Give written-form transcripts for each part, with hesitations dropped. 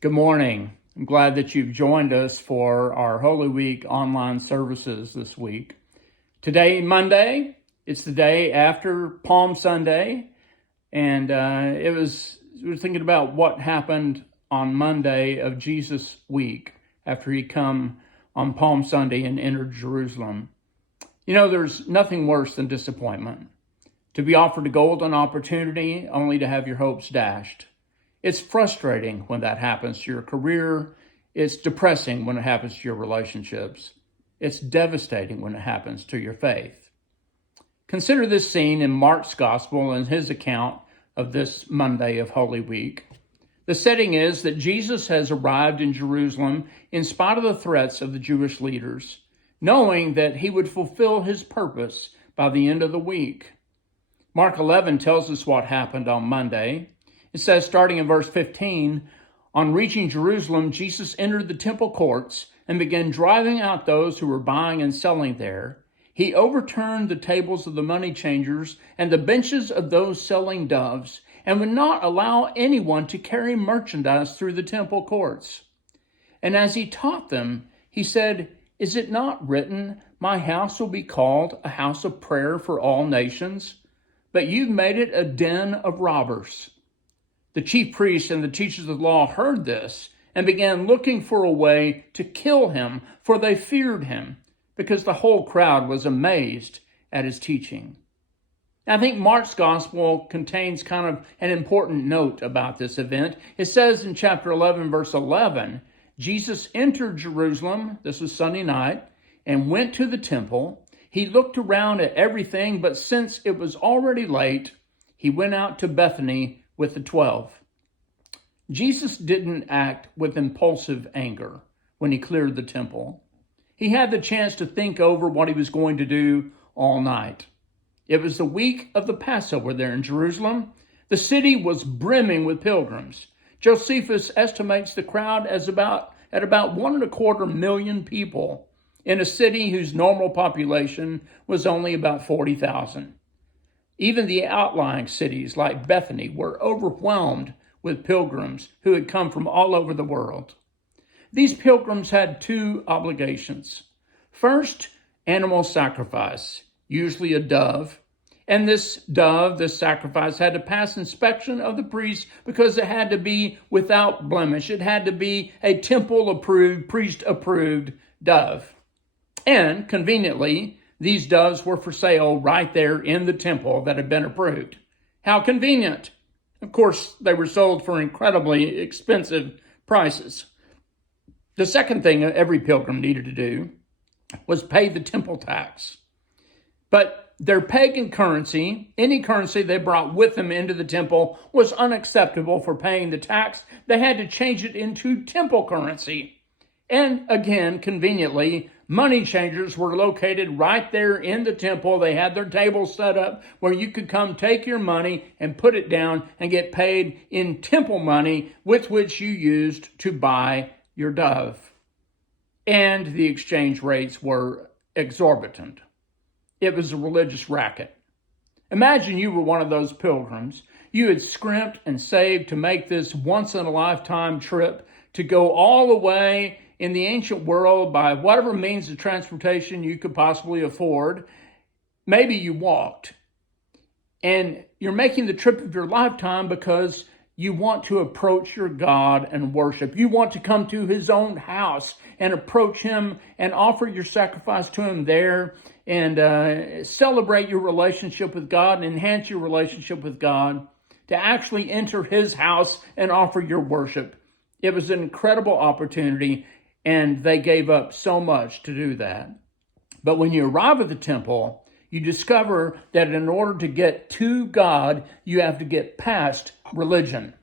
Good morning. I'm glad that you've joined us for our Holy Week online services this week. Today, Monday, it's the day after Palm Sunday, and we're thinking about what happened on Monday of Jesus' week after he come on Palm Sunday and entered Jerusalem. You know, there's nothing worse than disappointment. To be offered a golden opportunity only to have your hopes dashed. It's frustrating when that happens to your career. It's depressing when it happens to your relationships. It's devastating when it happens to your faith. Consider this scene in Mark's Gospel and his account of this Monday of Holy Week. The setting is that Jesus has arrived in Jerusalem in spite of the threats of the Jewish leaders, knowing that he would fulfill his purpose by the end of the week. Mark 11 tells us what happened on Monday. It says, starting in verse 15, on reaching Jerusalem, Jesus entered the temple courts and began driving out those who were buying and selling there. He overturned the tables of the money changers and the benches of those selling doves, and would not allow anyone to carry merchandise through the temple courts. And as he taught them, he said, "Is it not written, 'My house will be called a house of prayer for all nations'? But you've made it a den of robbers." The chief priests and the teachers of the law heard this and began looking for a way to kill him, for they feared him, because the whole crowd was amazed at his teaching. I think Mark's gospel contains kind of an important note about this event. It says in chapter 11, verse 11, Jesus entered Jerusalem, this was Sunday night, and went to the temple. He looked around at everything, but since it was already late, he went out to Bethany with the 12. Jesus didn't act with impulsive anger when he cleared the temple. He had the chance to think over what he was going to do all night. It was the week of the Passover there in Jerusalem. The city was brimming with pilgrims. Josephus estimates the crowd at about 1.25 million people in a city whose normal population was only about 40,000. Even the outlying cities like Bethany were overwhelmed with pilgrims who had come from all over the world. These pilgrims had two obligations. First, animal sacrifice, usually a dove. And this sacrifice, had to pass inspection of the priest because it had to be without blemish. It had to be a temple-approved, priest-approved dove. And conveniently, these doves were for sale right there in the temple that had been approved. How convenient. Of course, they were sold for incredibly expensive prices. The second thing every pilgrim needed to do was pay the temple tax. But their pagan currency, any currency they brought with them into the temple, was unacceptable for paying the tax. They had to change it into temple currency. And again, conveniently, money changers were located right there in the temple. They had their tables set up where you could come take your money and put it down and get paid in temple money with which you used to buy your dove. And the exchange rates were exorbitant. It was a religious racket. Imagine you were one of those pilgrims. You had scrimped and saved to make this once-in-a-lifetime trip to go all the way in the ancient world by whatever means of transportation you could possibly afford. Maybe you walked. And you're making the trip of your lifetime because you want to approach your God and worship. You want to come to his own house and approach him and offer your sacrifice to him there and celebrate your relationship with God and enhance your relationship with God, to actually enter his house and offer your worship. It was an incredible opportunity, and they gave up so much to do that. But when you arrive at the temple, you discover that in order to get to God, you have to get past religion.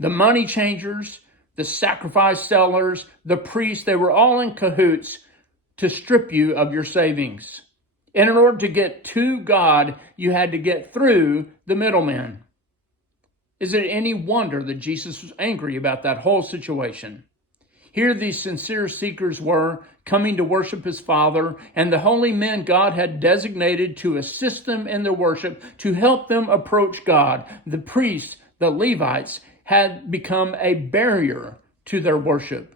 The money changers, the sacrifice sellers, the priests, they were all in cahoots to strip you of your savings. And in order to get to God, you had to get through the middlemen. Is it any wonder that Jesus was angry about that whole situation? Here these sincere seekers were, coming to worship his Father, and the holy men God had designated to assist them in their worship, to help them approach God. The priests, the Levites, had become a barrier to their worship.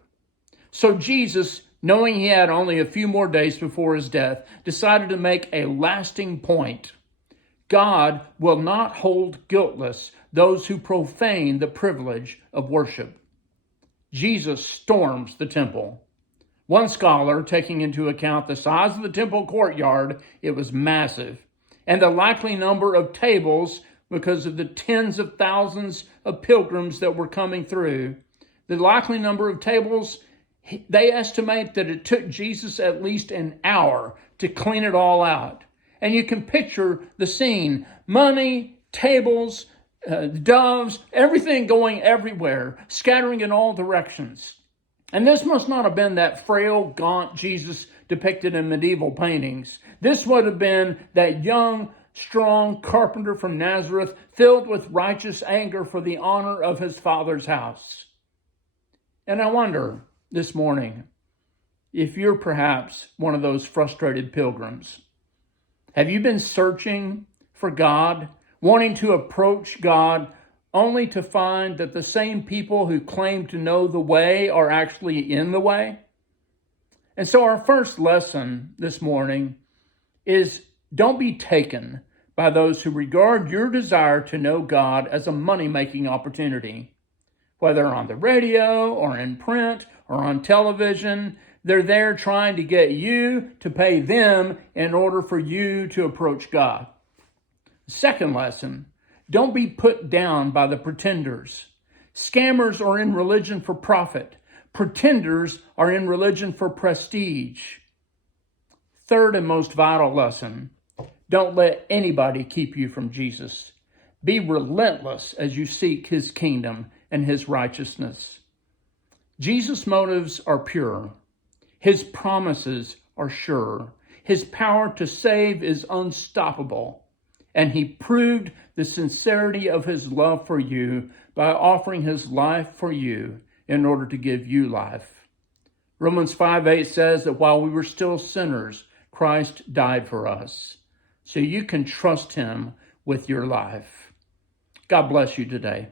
So Jesus, knowing he had only a few more days before his death, decided to make a lasting point. God will not hold guiltless those who profane the privilege of worship. Jesus storms the temple. One scholar, taking into account the size of the temple courtyard, it was massive, and the likely number of tables because of the tens of thousands of pilgrims that were coming through, the likely number of tables, they estimate that it took Jesus at least an hour to clean it all out. And you can picture the scene. Money, tables, doves, everything going everywhere, scattering in all directions. And this must not have been that frail, gaunt Jesus depicted in medieval paintings. This would have been that young, strong carpenter from Nazareth, filled with righteous anger for the honor of his Father's house. And I wonder this morning if you're perhaps one of those frustrated pilgrims. Have you been searching for God, wanting to approach God, only to find that the same people who claim to know the way are actually in the way? And so our first lesson this morning is don't be taken by those who regard your desire to know God as a money-making opportunity. Whether on the radio or in print or on television, they're there trying to get you to pay them in order for you to approach God. Second lesson, don't be put down by the pretenders. Scammers are in religion for profit. Pretenders are in religion for prestige. Third and most vital lesson, don't let anybody keep you from Jesus. Be relentless as you seek his kingdom and his righteousness. Jesus' motives are pure. His promises are sure. His power to save is unstoppable. And he proved the sincerity of his love for you by offering his life for you in order to give you life. Romans 5:8 says that while we were still sinners, Christ died for us. So you can trust him with your life. God bless you today.